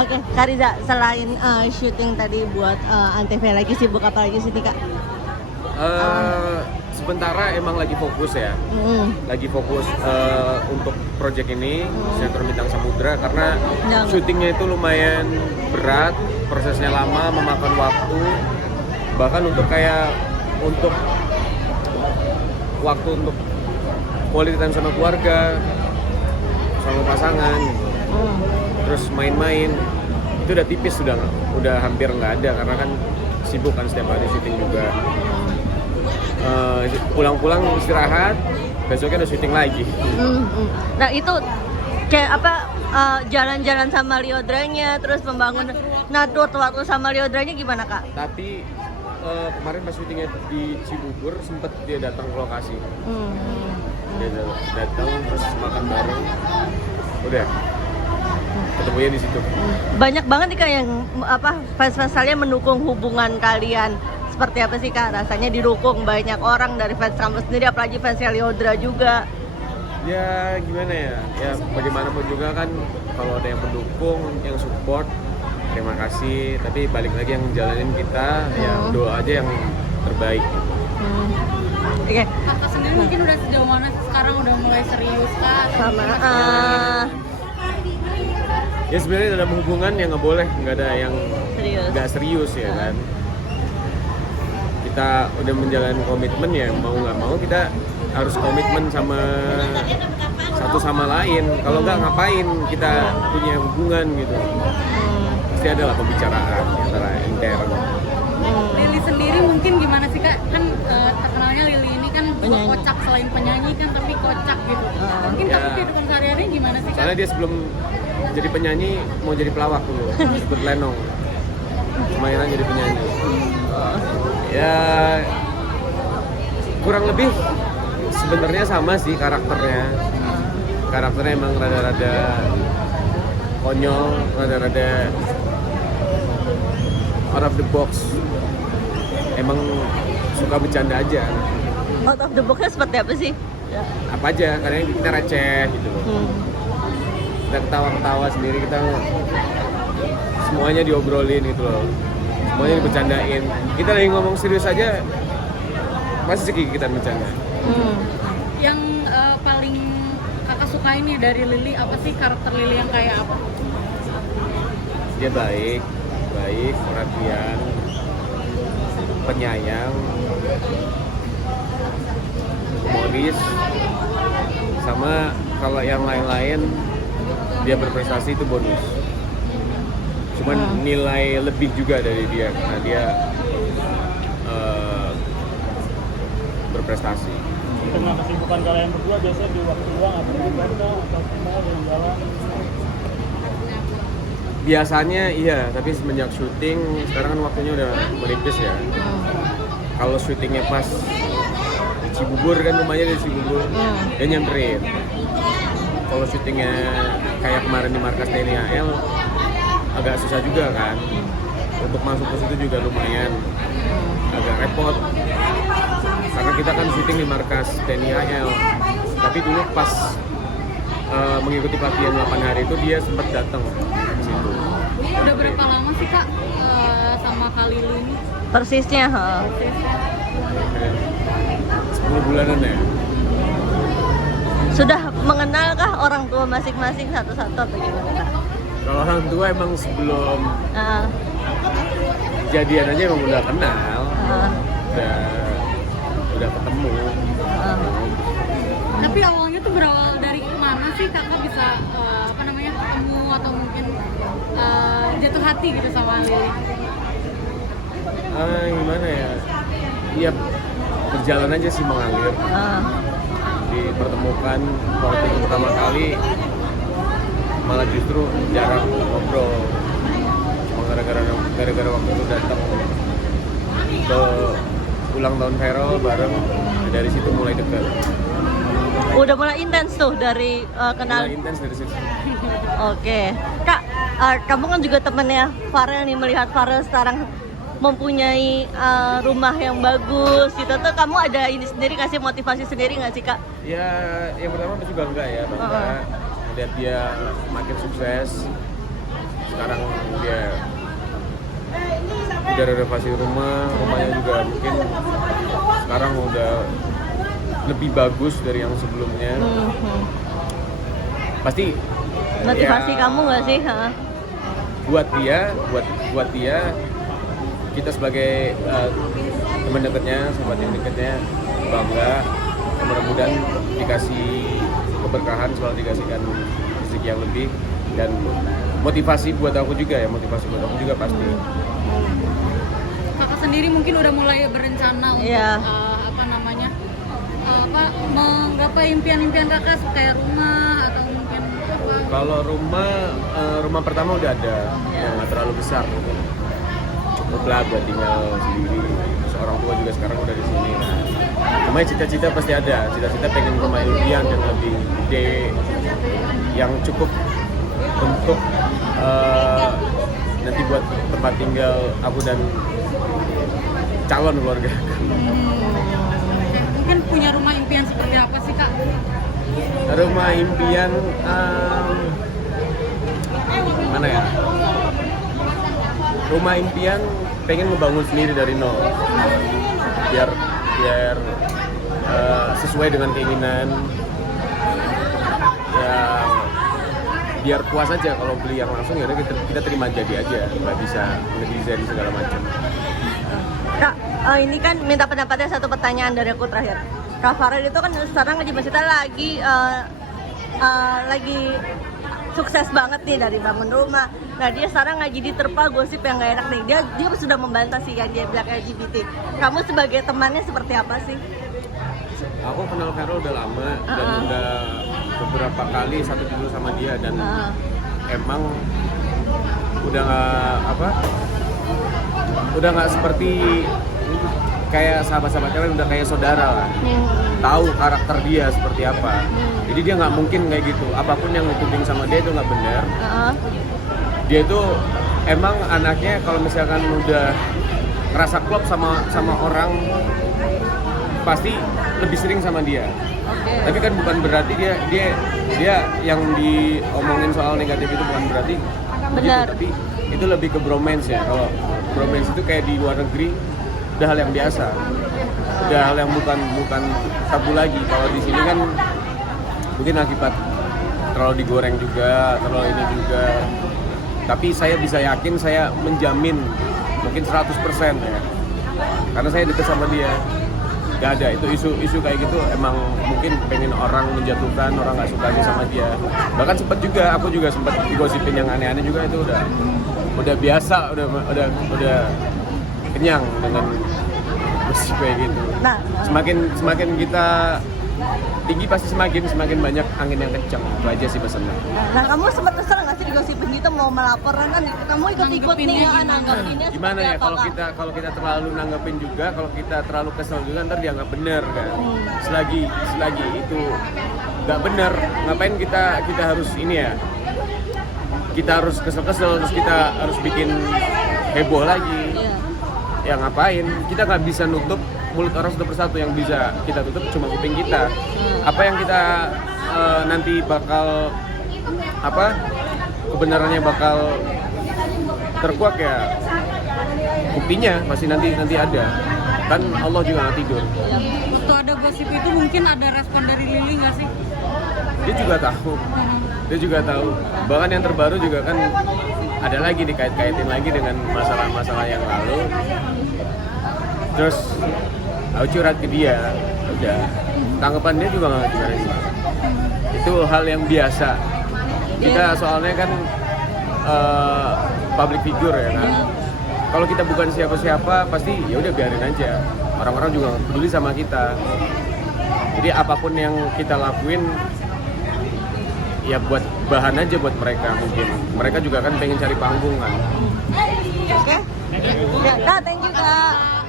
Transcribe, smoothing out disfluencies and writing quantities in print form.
Oke, Kak Riza, selain syuting tadi buat Antv lagi sibuk apa lagi sih Kak? Sementara emang lagi fokus ya, lagi fokus untuk project ini, Sinetron Bintang Samudra, karena syutingnya itu lumayan berat, prosesnya lama, memakan waktu, bahkan untuk waktu untuk quality time sama keluarga, sama pasangan, terus main-main itu udah tipis, udah hampir nggak ada karena kan sibuk kan setiap hari syuting juga. Pulang-pulang istirahat, besoknya udah syuting lagi. Nah itu kayak apa, jalan-jalan sama Liodranya, terus membangun ngatur waktu sama Liodranya gimana Kak? Tapi kemarin pas syutingnya di Cibubur sempet dia datang ke lokasi. Dia datang terus makan bareng, udah ketemunya di situ. Banyak banget nih Kak yang fans-fans kalian mendukung hubungan kalian. Seperti apa sih Kak rasanya didukung banyak orang dari fans kamu sendiri, apalagi fans Lyodra juga? Ya gimana ya bagaimanapun juga kan kalau ada yang mendukung, yang support, terima kasih. Tapi balik lagi yang jalanin kita, ya doa aja yang terbaik. Oke. Kakak sendiri mungkin udah sejauh mana sekarang, udah mulai serius Kak? Sama. Ya sebenarnya dalam hubungan yang nggak ada yang nggak serius ya kan. Kita udah menjalani komitmen, ya mau nggak mau kita harus komitmen sama satu sama lain. Kalau nggak ngapain kita punya hubungan gitu. Pasti ada lah pembicaraan antara intern. Lili sendiri mungkin gimana sih Kak? Kan terkenalnya Lili ini kan kocak, selain penyanyi kan tapi kocak gitu. Mungkin tapi kehidupan sehari-hari gimana sih Kak? Soalnya dia sebelum jadi penyanyi mau jadi pelawak dulu, ikut lenong. Mainan jadi penyanyi. Ya kurang lebih sebenarnya sama sih karakternya. Karakternya emang rada-rada konyol, rada-rada out of the box. Emang suka bercanda aja. Out of the box-nya seperti apa sih? Apa aja, karena kita receh gitu loh. Kita ketawa-ketawa sendiri, kita semuanya diobrolin gitu loh. Semuanya dibercandain. Kita lagi ngomong serius aja masih segigitan bercanda. Yang paling Kakak suka ini dari Lili apa sih, karakter Lili yang kayak apa? Dia baik, perhatian, penyayang, humoris, sama kalau yang lain-lain dia berprestasi itu bonus. Cuman nilai lebih juga dari dia karena dia berprestasi. Di tengah kesibukan kalian berdua biasanya di waktu luang atau jalan-jalan? Biasanya iya, tapi semenjak syuting sekarang kan waktunya udah menipis ya. Kalau syutingnya pas di Cibubur kan, rumahnya di Cibubur, dia nyamperin. Kalau syutingnya kayak kemarin di markas TNI AL agak susah juga kan. Untuk masuk ke situ juga lumayan agak repot. Karena kita kan syuting di markas TNI AL. Tapi dulu pas mengikuti pelatihan 8 hari itu dia sempat datang ke situ. Udah berapa lama sih Kak sama Kak Lili ini? Persisnya, 10 bulanan ya. Sudah mengenalkah orang tua masing-masing satu-satu atau gimana Kak? Kalau orang tua emang sebelum jadian aja emang udah kenal, udah ketemu. Tapi awalnya tuh berawal dari mana sih Kakak bisa ketemu atau mungkin jatuh hati gitu sama Lili? Gimana ya? Iya, berjalan aja sih, mengalir. Dipertemukan waktu pertama kali malah justru jarang ngobrol. Cuma gara-gara waktu itu datang ke ulang tahun Feral bareng, dari situ mulai dekat. Udah mulai intens tuh dari kenal. Mulai intens dari situ. Oke. Kak, kamu kan juga temennya Farel nih, melihat Farel sekarang mempunyai rumah yang bagus gitu tuh, kamu ada ini sendiri, kasih motivasi sendiri nggak sih Kak? Ya, yang pertama pasti bangga ya, bangga lihat dia makin sukses sekarang dia udah renovasi rumahnya juga mungkin sekarang udah lebih bagus dari yang sebelumnya. Pasti Motivasi ya, kamu nggak sih? buat dia kita sebagai teman dekatnya, sahabat yang dekatnya bangga. Mudah-mudahan dikasih keberkahan, selalu dikasihkan rezeki yang lebih, dan motivasi buat aku juga pasti. Kakak sendiri mungkin udah mulai berencana untuk menggapai impian-impian kakak kayak rumah atau mungkin apa? Kalau rumah pertama udah ada, yang nggak terlalu besar, cukup lah buat tinggal sendiri. Seorang tua juga sekarang udah di sini. Cuma cita-cita pasti ada, cita-cita pengen rumah impian yang lebih gede, yang cukup untuk nanti buat tempat tinggal aku dan calon keluarga. Mungkin punya rumah impian seperti apa sih kak? Rumah impian mana ya? Rumah impian pengen ngebangun sendiri dari nol, biar sesuai dengan keinginan, ya biar puas aja. Kalau beli yang langsung ya udah kita terima jadi aja, nggak bisa ngedesain segala macam. Kak, ini kan minta pendapatnya satu pertanyaan dari aku terakhir. Kak Farel itu kan sekarang di Masjidnya lagi sukses banget nih dari bangun rumah. Nah dia sekarang lagi diterpa gosip yang gak enak nih. Dia sudah membantah sih yang dia bilang LGBT. Kamu sebagai temannya seperti apa sih? Aku kenal Farel udah lama dan udah beberapa kali satu tidur sama dia, dan emang udah nggak seperti kayak sahabat-sahabat kalian, udah kayak saudara lah. Tahu karakter dia seperti apa. Jadi dia nggak mungkin kayak gitu. Apapun yang dituding sama dia itu nggak benar. Dia itu emang anaknya kalau misalkan udah ngerasa klop sama orang, pasti lebih sering sama dia. Tapi kan bukan berarti dia yang diomongin soal negatif itu bukan berarti benar. Gitu, tapi itu lebih ke bromance ya. Kalau bromance itu kayak di luar negeri udah hal yang biasa, udah hal yang bukan tabu lagi. Kalau di sini kan mungkin akibat terlalu digoreng juga, terlalu ini juga. Tapi saya bisa yakin, saya menjamin mungkin 100% ya, karena saya dekat sama dia. Gak ada itu isu kayak gitu, emang mungkin pengen orang menjatuhkan, orang nggak suka aja sama dia. Bahkan aku juga sempat digosipin yang aneh-aneh juga, itu udah biasa, udah kenyang dengan gosip kayak gitu. Nah, semakin kita tinggi pasti semakin banyak angin yang kencang. Itu aja sih pesannya. Nah, kamu sempat kesel nggak sih digosipin gitu mau melaporan kan? Kamu ikut nih ya nanggapinnya. Gimana ya kalau kita terlalu nanggepin juga, kalau kita terlalu kesel juga ntar dianggap bener kan. Selagi itu nggak bener, ngapain kita harus ini ya? Kita harus kesel terus kita harus bikin heboh lagi. Ya ngapain? Kita nggak bisa nutup mulut orang satu persatu. Yang bisa kita tutup cuma kuping kita. Apa yang kita nanti bakal kebenarannya bakal terkuak ya, buktinya pasti nanti ada. Kan Allah juga nggak tidur. Waktu ada gosip itu mungkin ada respon dari Lily nggak sih? Dia juga tahu. Bahkan yang terbaru juga kan ada lagi dikait-kaitin lagi dengan masalah-masalah yang lalu. Terus aku curhat ke dia, udah tanggapan dia juga nggak gimana. Itu hal yang biasa. Kita soalnya kan public figure ya kan. Kalau kita bukan siapa-siapa pasti ya udah biarin aja. Orang-orang juga peduli sama kita. Jadi apapun yang kita lakuin ya buat bahan aja buat mereka mungkin. Mereka juga kan pengen cari panggung kan. Oke. Ya, Kak, thank you Kak.